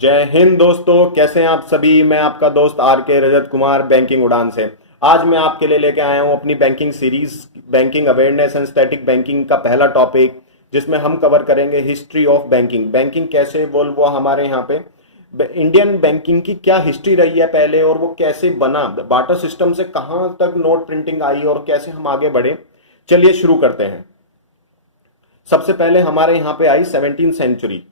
जय हिंद दोस्तों, कैसे हैं आप सभी। मैं आपका दोस्त आर के रजत कुमार बैंकिंग उड़ान से। आज मैं आपके लिए लेके आया हूं अपनी banking series, banking awareness and static banking का पहला टॉपिक, जिसमें हम कवर करेंगे हिस्ट्री ऑफ बैंकिंग। बैंकिंग कैसे इवॉल्व हुआ हमारे यहाँ पे, इंडियन बैंकिंग की क्या हिस्ट्री रही है पहले, और वो कैसे बना, बार्टर सिस्टम से कहाँ तक नोट प्रिंटिंग आई और कैसे हम आगे बढ़े। चलिए शुरू करते हैं। सबसे पहले हमारे यहाँ पे आई 17th सेंचुरी।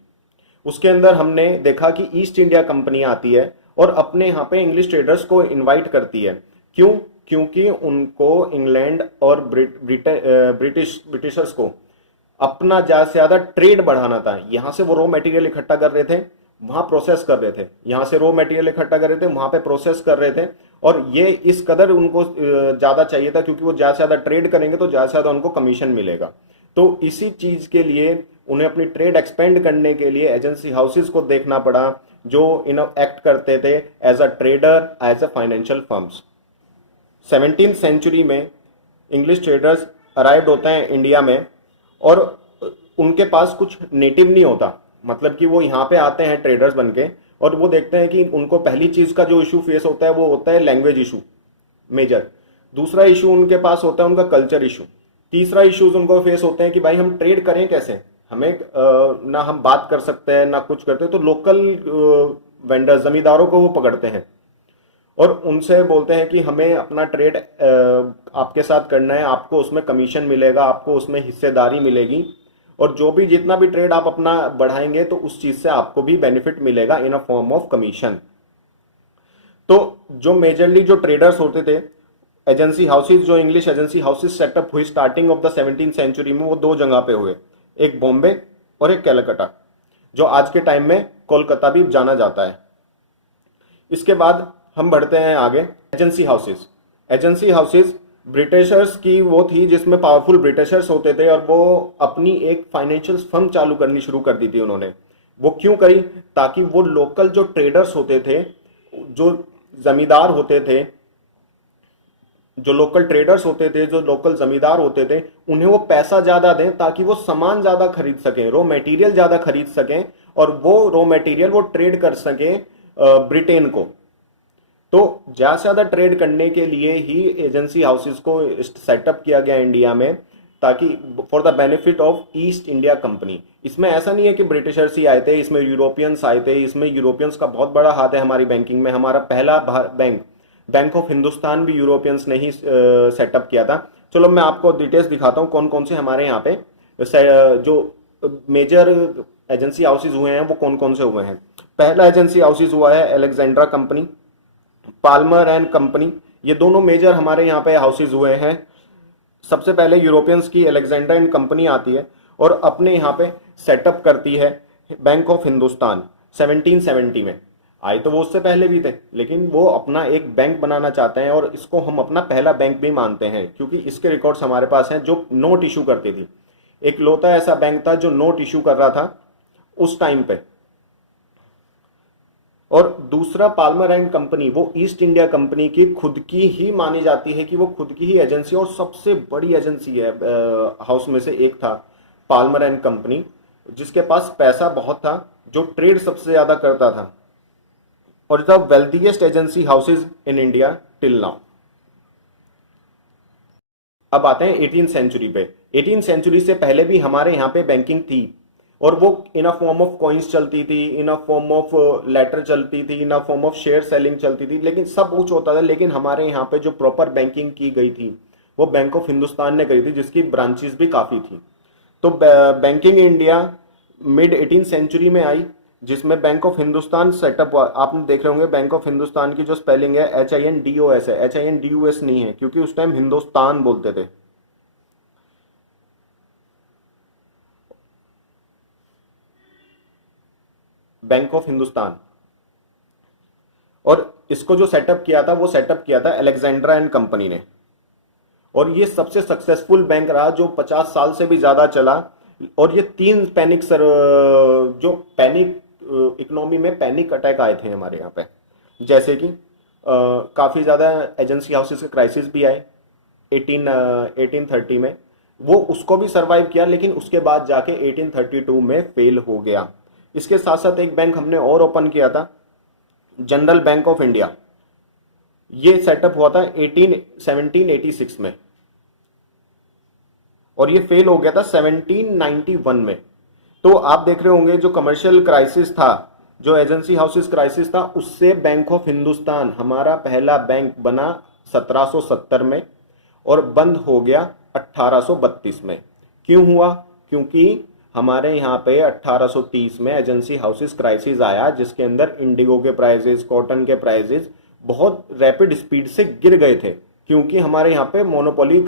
उसके अंदर हमने देखा कि ईस्ट इंडिया कंपनी आती है और अपने यहाँ पे इंग्लिश ट्रेडर्स को इनवाइट करती है। क्यों? क्योंकि उनको इंग्लैंड और ब्रिटिशर्स को अपना ज्यादा से ज्यादा ट्रेड बढ़ाना था। यहां से वो रॉ मटेरियल इकट्ठा कर रहे थे, वहां प्रोसेस कर रहे थे, यहां से रॉ मटेरियल इकट्ठा कर रहे थे, वहां पे प्रोसेस कर रहे थे। और ये इस कदर उनको ज्यादा चाहिए था, क्योंकि वो ज्यादा से ज्यादा ट्रेड करेंगे तो ज्यादा से ज्यादा उनको कमीशन मिलेगा। तो इसी चीज के लिए उन्हें अपनी ट्रेड एक्सपेंड करने के लिए एजेंसी हाउसेस को देखना पड़ा, जो इन एक्ट करते थे as a trader, as a financial firms. 17th century में इंग्लिश ट्रेडर्स अराइव्ड होते हैं इंडिया में, और उनके पास कुछ नेटिव नहीं होता। मतलब कि वो यहाँ पे आते हैं ट्रेडर्स बन के, और वो देखते हैं कि उनको पहली चीज का जो इशू फेस होता है वो होता है लैंग्वेज इशू, मेजर। दूसरा इशू उनके पास होता है उनका कल्चर इशू। तीसरा इश्यूज उनको फेस होते हैं कि भाई हम ट्रेड करें कैसे, हमें ना हम बात कर सकते हैं ना कुछ करते हैं। तो लोकल वेंडर, जमींदारों को वो पकड़ते हैं और उनसे बोलते हैं कि हमें अपना ट्रेड आपके साथ करना है, आपको उसमें कमीशन मिलेगा, आपको उसमें हिस्सेदारी मिलेगी, और जो भी जितना भी ट्रेड आप अपना बढ़ाएंगे तो उस चीज से आपको भी बेनिफिट मिलेगा in a form of commission. तो जो मेजरली जो ट्रेडर्स होते थे, एजेंसी हाउसेज, जो इंग्लिश एजेंसी हाउसेज सेटअप हुई starting of the 17th century में, वो दो जगह पे हुए, एक बॉम्बे और एक कलकत्ता, जो आज के टाइम में कोलकाता भी जाना जाता है। इसके बाद हम बढ़ते हैं आगे। Agency houses, agency houses Britishers की वो थी जिसमें पावरफुल ब्रिटिशर्स होते थे, और वो अपनी एक फाइनेंशियल फर्म चालू करनी शुरू कर दी थी उन्होंने। वो क्यों करी? ताकि वो लोकल जो ट्रेडर्स होते थे, जो जमींदार होते थे, जो लोकल ट्रेडर्स होते थे, जो लोकल जमींदार होते थे, उन्हें वो पैसा ज्यादा दें ताकि वो सामान ज्यादा खरीद सकें, रॉ मटेरियल ज्यादा खरीद सकें, और वो रॉ मटेरियल वो ट्रेड कर सकें ब्रिटेन को। तो ज्यादा से ज्यादा ट्रेड करने के लिए ही एजेंसी हाउसेस को सेटअप किया गया इंडिया में, ताकि for the benefit of east India company. इसमें ऐसा नहीं है कि ब्रिटिशर्स ही आए थे, इसमें यूरोपियंस आए थे। इसमें यूरोपियंस का बहुत बड़ा हाथ है हमारी बैंकिंग में। हमारा पहला बैंक, बैंक ऑफ हिंदुस्तान, भी यूरोपियंस ने ही सेटअप किया था। चलो मैं आपको डिटेल्स दिखाता हूँ कौन कौन से हमारे यहाँ पे जो मेजर एजेंसी हाउसेज हुए हैं वो कौन कौन से हुए हैं। पहला एजेंसी हाउसेज हुआ है Alexandra company, Palmer and company. ये दोनों मेजर हमारे यहाँ पे हाउसेज हुए हैं। सबसे पहले यूरोपियंस की अलेक्जेंडर एंड कंपनी आती है और अपने यहाँ पे सेटअप करती है बैंक ऑफ हिंदुस्तान। 1770 में आई, तो वो उससे पहले भी थे, लेकिन वो अपना एक बैंक बनाना चाहते हैं, और इसको हम अपना पहला बैंक भी मानते हैं क्योंकि इसके रिकॉर्ड्स हमारे पास हैं, जो नोट इशू करती थी। एक लौता ऐसा बैंक था जो नोट इशू कर रहा था उस टाइम पे। और दूसरा पाल्मर एंड कंपनी, वो ईस्ट इंडिया कंपनी की खुद की ही मानी जाती है कि वो खुद की ही एजेंसी और सबसे बड़ी एजेंसी है। हाउस में से एक था पाल्मर एंड कंपनी, जिसके पास पैसा बहुत था, जो ट्रेड सबसे ज्यादा करता था, और the wealthiest agency houses in India till now. अब आते हैं 18th सेंचुरी पे। 18th सेंचुरी से पहले भी हमारे यहाँ पे बैंकिंग थी, और वो in a form of coins चलती थी, in a form of letter चलती थी, in a form of share selling चलती थी, लेकिन सब कुछ होता था। लेकिन हमारे यहाँ पे जो प्रॉपर बैंकिंग की गई थी वो बैंक ऑफ हिंदुस्तान ने करी थी, जिसकी ब्रांचेस भी काफी थी। तो banking India mid 18th century में आई, जिसमें बैंक ऑफ हिंदुस्तान सेटअप हुआ। आपने देख रहे होंगे बैंक ऑफ हिंदुस्तान की जो स्पेलिंग है HINDOS है, HINDUS नहीं है, क्योंकि उस टाइम हिंदुस्तान बोलते थे। Bank of Hindustan. और इसको जो सेटअप किया था वो सेटअप किया था अलेक्जेंड्रा एंड कंपनी ने, और ये सबसे सक्सेसफुल बैंक रहा जो 50 साल से भी ज्यादा चला। और ये तीन पैनिक सर, जो पैनिक इकोनॉमी में पैनिक अटैक आए थे हमारे यहाँ पे, जैसे कि काफी ज्यादा एजेंसी हाउसेस के क्राइसिस भी आए 1830 में। वो उसको भी सरवाइव किया, लेकिन उसके बाद जाके 1832 में फेल हो गया। इसके साथ साथ एक बैंक हमने और ओपन किया था, जनरल बैंक ऑफ इंडिया। ये सेटअप हुआ था 1786 में और ये फेल हो गया था 1791 में। तो आप देख रहे होंगे जो कमर्शियल क्राइसिस था, जो एजेंसी हाउसेस क्राइसिस था, उससे बैंक ऑफ हिंदुस्तान हमारा पहला बैंक बना 1770 में और बंद हो गया 1832 में। क्यों हुआ? क्योंकि हमारे यहाँ पे 1830 में एजेंसी हाउसेस क्राइसिस आया, जिसके अंदर इंडिगो के प्राइसेस, कॉटन के प्राइसेस बहुत रैपिड स्पीड से गिर गए थे, क्योंकि हमारे यहाँ पे मोनोपोली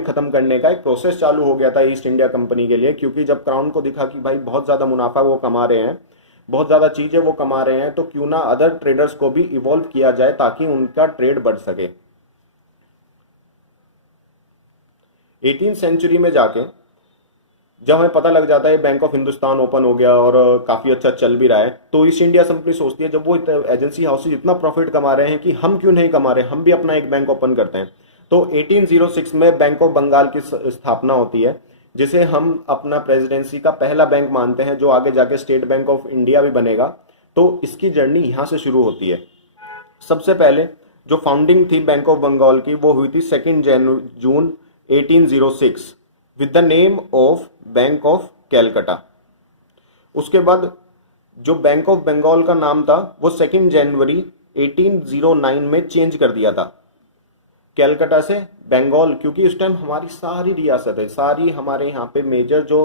खत्म करने का एक प्रोसेस चालू हो गया था ईस्ट इंडिया कंपनी के लिए। क्योंकि जब क्राउन को दिखा कि भाई बहुत ज्यादा मुनाफा वो कमा रहे हैं, बहुत ज्यादा चीजें वो कमा रहे हैं, तो क्यों ना अदर ट्रेडर्स को भी इवॉल्व किया जाए ताकि उनका ट्रेड बढ़ सके। 18th सेंचुरी में जाके जब हमें पता लग जाता है बैंक ऑफ हिंदुस्तान ओपन हो गया और काफी अच्छा चल भी रहा है, तो ईस्ट इंडिया कंपनी सोचती है जब वो एजेंसी हाउसेज इतना प्रॉफिट कमा रहे हैं कि हम क्यों नहीं कमा रहे, हम भी अपना एक बैंक ओपन करते हैं। तो 1806 में बैंक ऑफ बंगाल की स्थापना होती है, जिसे हम अपना प्रेसिडेंसी का पहला बैंक मानते हैं, जो आगे जाके स्टेट बैंक ऑफ इंडिया भी बनेगा। तो इसकी जर्नी यहां से शुरू होती है। सबसे पहले जो फाउंडिंग थी बैंक ऑफ बंगाल की, वो हुई थी 2 जून 1806 with the name of bank of Calcutta. उसके बाद जो बैंक ऑफ बंगाल का नाम था वो 2 जनवरी 1809 में चेंज कर दिया था, कैलकाटा से बंगाल, क्योंकि उस टाइम हमारी सारी रियासत है, सारी हमारे यहाँ पे मेजर जो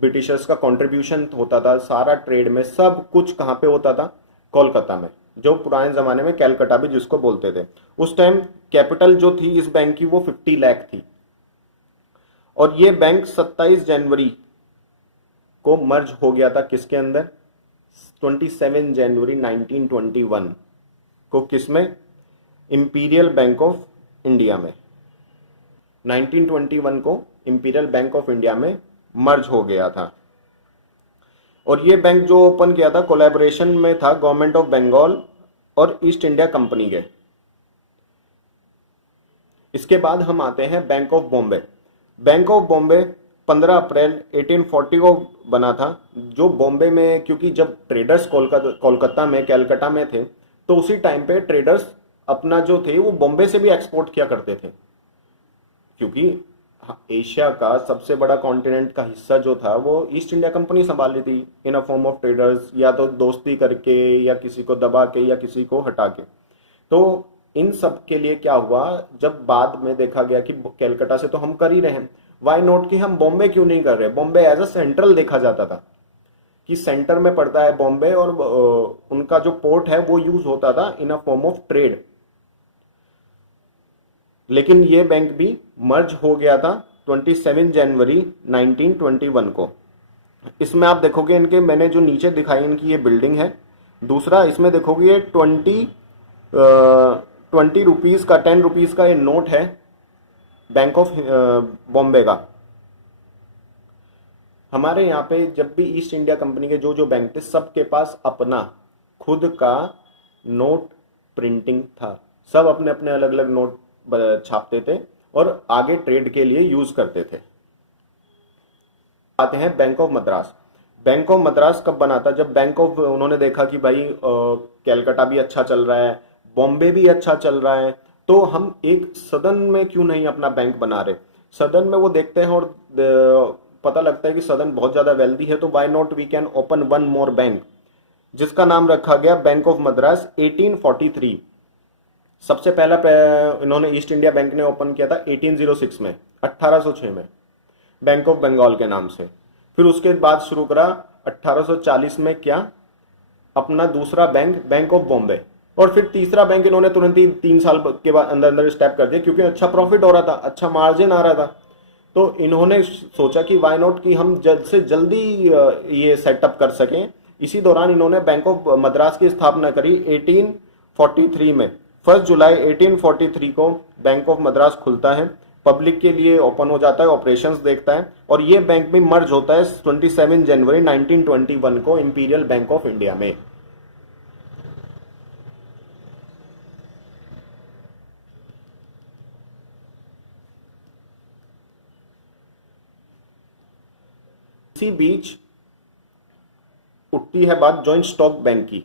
ब्रिटिशर्स का कंट्रीब्यूशन होता था सारा ट्रेड में, सब कुछ कहाँ पे होता था? कोलकाता में, जो पुराने जमाने में कैलकाटा भी जिसको बोलते थे। उस टाइम कैपिटल जो थी इस बैंक की वो 50 लाख थी और ये बैंक 27 जनवरी को मर्ज हो गया था किसके अंदर? 27 जनवरी 1921 को किसमें? इंपीरियल बैंक ऑफ इंडिया में। 1921 को इंपीरियल बैंक ऑफ इंडिया में मर्ज हो गया था। और ये बैंक जो ओपन किया था कोलैबोरेशन में था गवर्नमेंट ऑफ बंगाल और ईस्ट इंडिया कंपनी के। इसके बाद हम आते हैं bank of Bombay. Bank of Bombay 15 अप्रैल 1840 को बना था, जो बॉम्बे में, क्योंकि जब ट्रेडर्स कोलकाता में, कैलकाटा में थे, तो उसी टाइम पे ट्रेडर्स अपना जो थे वो बॉम्बे से भी एक्सपोर्ट किया करते थे, क्योंकि एशिया का सबसे बड़ा कॉन्टिनेंट का हिस्सा जो था वो ईस्ट इंडिया कंपनी संभाल रही थी in a form of traders, या तो दोस्ती करके या किसी को दबा के या किसी को हटा के। तो इन सब के लिए क्या हुआ, जब बाद में देखा गया कि कैलकाटा से तो हम कर ही रहे हैं, वाई नॉट कि हम बॉम्बे क्यों नहीं कर रहे। बॉम्बे एज अ सेंट्रल देखा जाता था कि सेंटर में पड़ता है बॉम्बे और उनका जो पोर्ट है वो यूज होता था इन अ फॉर्म ऑफ ट्रेड। लेकिन ये बैंक भी मर्ज हो गया था 27 जनवरी 1921 को। इसमें आप देखोगे इनके, मैंने जो नीचे दिखाई इनकी ये बिल्डिंग है। दूसरा इसमें देखोगे ये 20 रुपीज का, 10 रुपीज का ये नोट है बैंक ऑफ बॉम्बे का। हमारे यहाँ पे जब भी ईस्ट इंडिया कंपनी के जो जो बैंक थे सबके पास अपना खुद का नोट प्रिंटिंग था, सब अपने अपने अलग अलग नोट छापते थे और आगे ट्रेड के लिए यूज करते थे। आते हैं bank of Madras. Bank of Madras कब बना था? जब बैंक ऑफ, उन्होंने देखा कि भाई कैलकाटा भी अच्छा चल रहा है, बॉम्बे भी अच्छा चल रहा है, तो हम एक सदन में क्यों नहीं अपना बैंक बना रहे। सदन में वो देखते हैं और पता लगता है कि सदन बहुत ज्यादा वेल्दी है, तो why not we can open one more bank, जिसका नाम रखा गया बैंक ऑफ मद्रास 1843। सबसे पहला इन्होंने ईस्ट इंडिया बैंक ने ओपन किया था 1806 में, 1806 में, बैंक ऑफ बंगाल के नाम से। फिर उसके बाद शुरू करा 1840 में क्या, अपना दूसरा बैंक, बैंक ऑफ बॉम्बे। और फिर तीसरा बैंक इन्होंने तुरंत ही 3 साल के बाद अंदर अंदर स्टेप कर दिया, क्योंकि अच्छा प्रॉफिट हो रहा था, अच्छा मार्जिन आ रहा था। तो इन्होंने सोचा कि वाई नॉट कि हम जल्द से जल्दी ये सेटअप कर सकें। इसी दौरान इन्होंने बैंक ऑफ मद्रास की स्थापना करी 1843 में। 1 जुलाई 1843 को बैंक ऑफ मद्रास खुलता है, पब्लिक के लिए ओपन हो जाता है, ऑपरेशंस देखता है, और ये बैंक भी मर्ज होता है 27 जनवरी 1921 को इंपीरियल बैंक ऑफ इंडिया में। इसी बीच उठती है बात जॉइंट स्टॉक बैंक की।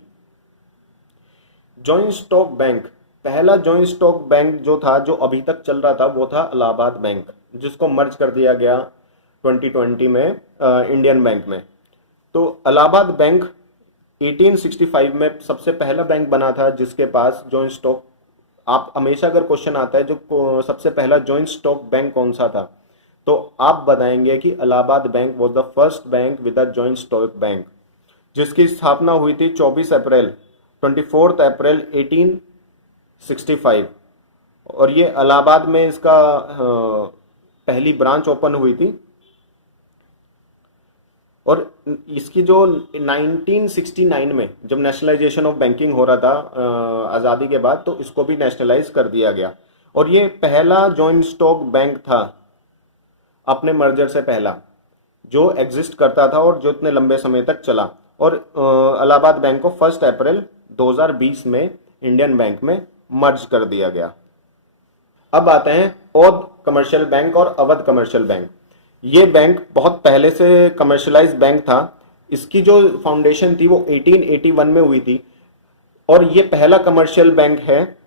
जॉइंट स्टॉक बैंक, पहला जॉइंट स्टॉक बैंक जो था, जो अभी तक चल रहा था, वो था इलाहाबाद बैंक, जिसको मर्ज कर दिया गया 2020 में इंडियन बैंक में। तो इलाहाबाद बैंक 1865 में सबसे पहला बैंक बना था जिसके पास जॉइंट स्टॉक, आप हमेशा अगर क्वेश्चन आता है जो सबसे पहला जॉइंट स्टॉक बैंक कौन सा था, तो आप बताएंगे कि Allahabad bank was the first bank with a joint stock bank, जिसकी स्थापना हुई थी 24 अप्रैल 1865। और ये इलाहाबाद में इसका पहली ब्रांच ओपन हुई थी। और इसकी जो 1969 में जब नेशनलाइजेशन ऑफ बैंकिंग हो रहा था आज़ादी के बाद, तो इसको भी नेशनलाइज कर दिया गया। और ये पहला जॉइंट स्टॉक बैंक था अपने मर्जर से पहला जो एग्जिस्ट करता था और जो इतने लंबे समय तक चला। और इलाहाबाद बैंक को 1 अप्रैल 2020 में इंडियन बैंक में मर्ज कर दिया गया। अब आते हैं औध कमर्शियल बैंक और अवध कमर्शियल बैंक। ये बैंक बहुत पहले से कमर्शियलाइज बैंक था। इसकी जो फाउंडेशन थी वो 1881 में हुई थी। और ये पहला कमर्शियल बैंक है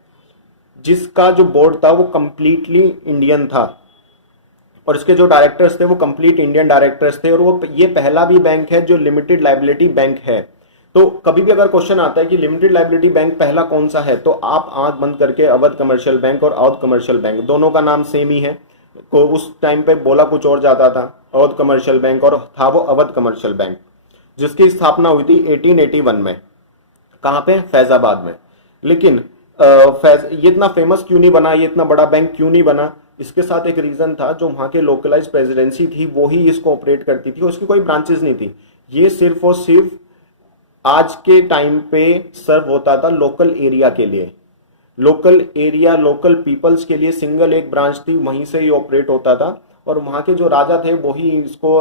जिसका जो बोर्ड था वो कंप्लीटली इंडियन था, और इसके जो डायरेक्टर्स थे वो कंप्लीट इंडियन डायरेक्टर्स थे। और वो ये पहला भी बैंक है जो लिमिटेड लाइबिलिटी बैंक है। तो कभी भी अगर क्वेश्चन आता है कि लिमिटेड लाइबिलिटी बैंक पहला कौन सा है, तो आप आंख बंद करके अवध कमर्शियल बैंक और औध कमर्शियल बैंक, दोनों का नाम सेम ही है। को उस टाइम पे बोला कुछ और जाता था, औध कमर्शियल बैंक, और था वो अवध कमर्शियल बैंक, जिसकी स्थापना हुई थी 1881 में। कहाँ पे? फैजाबाद में। लेकिन ये इतना फेमस क्यों नहीं बना, ये इतना बड़ा बैंक क्यों नहीं बना? इसके साथ एक रीजन था, जो वहां के लोकलाइज प्रेसिडेंसी थी वो ही इसको ऑपरेट करती थी और उसकी कोई ब्रांचेस नहीं थी। ये सिर्फ और सिर्फ आज के टाइम पे सर्व होता था लोकल एरिया के लिए, लोकल एरिया, लोकल पीपल्स के लिए सिंगल एक ब्रांच थी, वहीं से ही ऑपरेट होता था। और वहां के जो राजा थे वो ही इसको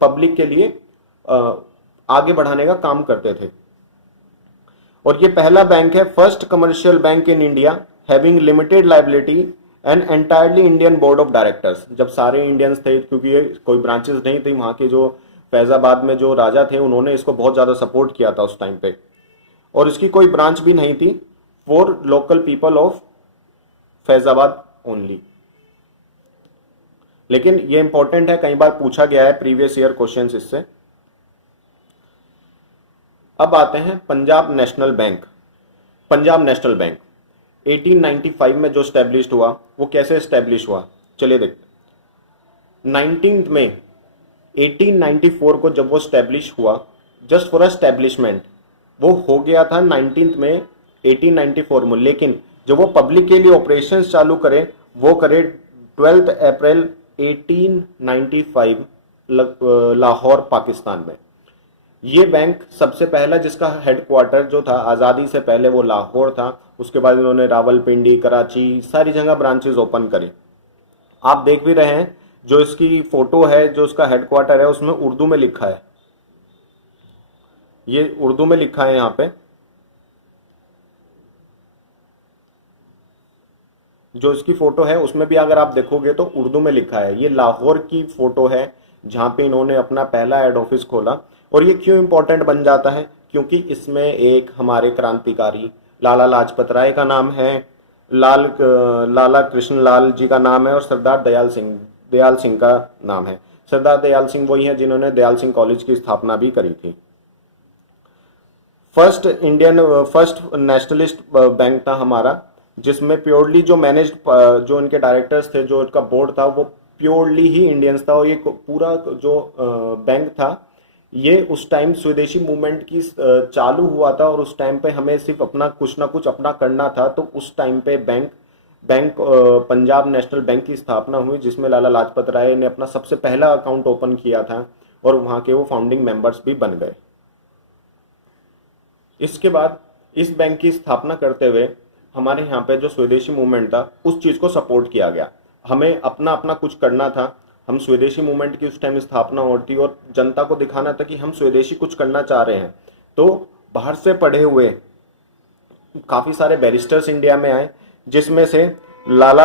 पब्लिक के लिए आगे बढ़ाने का काम करते थे। और ये पहला बैंक है, first commercial bank in India having limited liability and entirely Indian board of directors. जब सारे इंडियंस थे, क्योंकि ये कोई ब्रांचेस नहीं थी, वहां के जो फैजाबाद में जो राजा थे उन्होंने इसको बहुत ज्यादा सपोर्ट किया था उस टाइम पे। और इसकी कोई ब्रांच भी नहीं थी, for local people of Faizabad only. लेकिन ये इंपॉर्टेंट है, कई बार पूछा गया है प्रीवियस ईयर क्वेश्चंस इससे। अब आते हैं Punjab national bank. Punjab national bank 1895 में जो स्टैब्लिश हुआ, वो कैसे स्टैब्लिश हुआ चलिए देखते। 19 में 1894 को जब वो स्टैब्लिश हुआ, जस्ट फॉर एस्टैब्लिशमेंट, वो हो गया था 19 में 1894 में। लेकिन जब वो पब्लिक के लिए ऑपरेशंस चालू करे, वो करे 12 अप्रैल 1895 लाहौर पाकिस्तान में। ये बैंक सबसे पहला जिसका हेडक्वार्टर जो था आज़ादी से पहले वो लाहौर था। उसके बाद इन्होंने रावलपिंडी, कराची, सारी जगह ब्रांचेस ओपन करी। आप देख भी रहे हैं, जो इसकी फोटो है, जो उसका हेडक्वार्टर है, उसमें उर्दू में लिखा है, ये उर्दू में लिखा है यहाँ पे। जो इसकी फोटो है उसमें भी अगर आप देखोगे तो उर्दू में लिखा है। ये लाहौर की फोटो है जहां पे इन्होंने अपना पहला हेड ऑफिस खोला। और ये क्यों इंपॉर्टेंट बन जाता है? क्योंकि इसमें एक हमारे क्रांतिकारी लाला लाजपत राय का नाम है, लाला कृष्ण लाल जी का नाम है, और सरदार दयाल सिंह का नाम है। सरदार दयाल सिंह वही है जिन्होंने दयाल सिंह कॉलेज की स्थापना भी करी थी। फर्स्ट नेशनलिस्ट बैंक था हमारा, जिसमें प्योरली जो जो इनके डायरेक्टर्स थे, जो इनका बोर्ड था, वो प्योरली ही इंडियंस था। और ये पूरा जो बैंक था, ये उस टाइम स्वदेशी मूवमेंट की चालू हुआ था, और उस टाइम पे हमें सिर्फ अपना कुछ ना कुछ अपना करना था। तो उस टाइम पे पंजाब नेशनल बैंक की स्थापना हुई, जिसमें लाला लाजपत राय ने अपना सबसे पहला अकाउंट ओपन किया था, और वहां के वो फाउंडिंग मेंबर्स भी बन गए। इसके बाद इस बैंक की स्थापना करते हुए हमारे यहाँ पे जो स्वदेशी मूवमेंट था, उस चीज को सपोर्ट किया गया। हमें अपना अपना कुछ करना था। हम स्वदेशी मूवमेंट की उस टाइम स्थापना होती और जनता को दिखाना था कि हम स्वदेशी कुछ करना चाह रहे हैं। तो बाहर से पढ़े हुए काफी सारे बैरिस्टर्स इंडिया में आए, जिसमें से लाला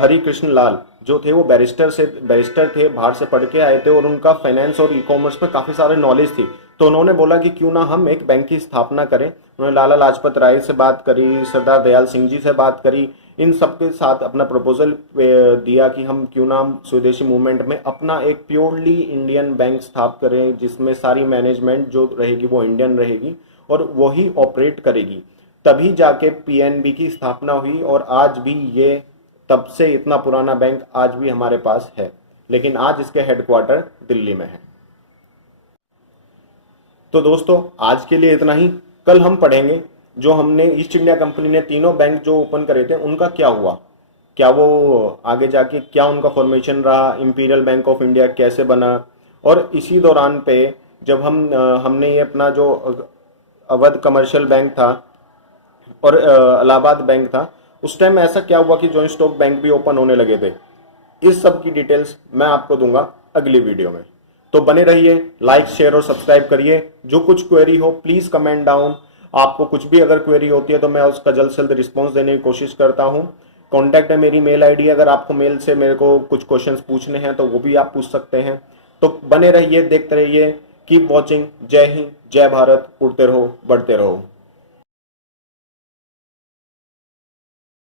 हरि कृष्ण लाल जो थे वो बैरिस्टर थे, बाहर से पढ़ के आए थे, और उनका फाइनेंस और ई कॉमर्स में काफी सारे नॉलेज थी। तो उन्होंने बोला कि क्यों ना हम एक बैंक की स्थापना करें। उन्होंने लाला लाजपत राय से बात करी, सरदार दयाल सिंह जी से बात करी, इन सब के साथ अपना प्रपोजल दिया कि हम क्यों ना हम स्वदेशी मूवमेंट में अपना एक प्योरली इंडियन बैंक स्थापित करें, जिसमें सारी मैनेजमेंट जो रहेगी वो इंडियन रहेगी और वही ऑपरेट करेगी। तभी जाके पीएनबी की स्थापना हुई और आज भी ये, तब से इतना पुराना बैंक आज भी हमारे पास है, लेकिन आज इसके हेडक्वार्टर दिल्ली में है। तो दोस्तों आज के लिए इतना ही। कल हम पढ़ेंगे जो हमने ईस्ट इंडिया कंपनी ने तीनों बैंक जो ओपन करे थे उनका क्या हुआ, क्या वो आगे जाके क्या उनका फॉर्मेशन रहा, इंपीरियल बैंक ऑफ इंडिया कैसे बना। और इसी दौरान पे जब हमने ये अपना जो अवध कमर्शियल बैंक था और इलाहाबाद बैंक था, उस टाइम ऐसा क्या हुआ कि जॉइंट स्टॉक बैंक भी ओपन होने लगे थे। इस सब की डिटेल्स मैं आपको दूंगा अगली वीडियो में। तो बने रहिए, लाइक शेयर और सब्सक्राइब करिए। जो कुछ क्वेरी हो प्लीज कमेंट डाउन। आपको कुछ भी अगर क्वेरी होती है तो मैं उसका जल्द से जल्द रिस्पॉन्स देने की कोशिश करता हूं। कॉन्टैक्ट है मेरी मेल आईडी, अगर आपको मेल से मेरे को कुछ क्वेश्चंस पूछने हैं तो वो भी आप पूछ सकते हैं। तो बने रहिए, देखते रहिए, कीप वॉचिंग। जय हिंद, जय भारत, उड़ते रहो, बढ़ते रहो।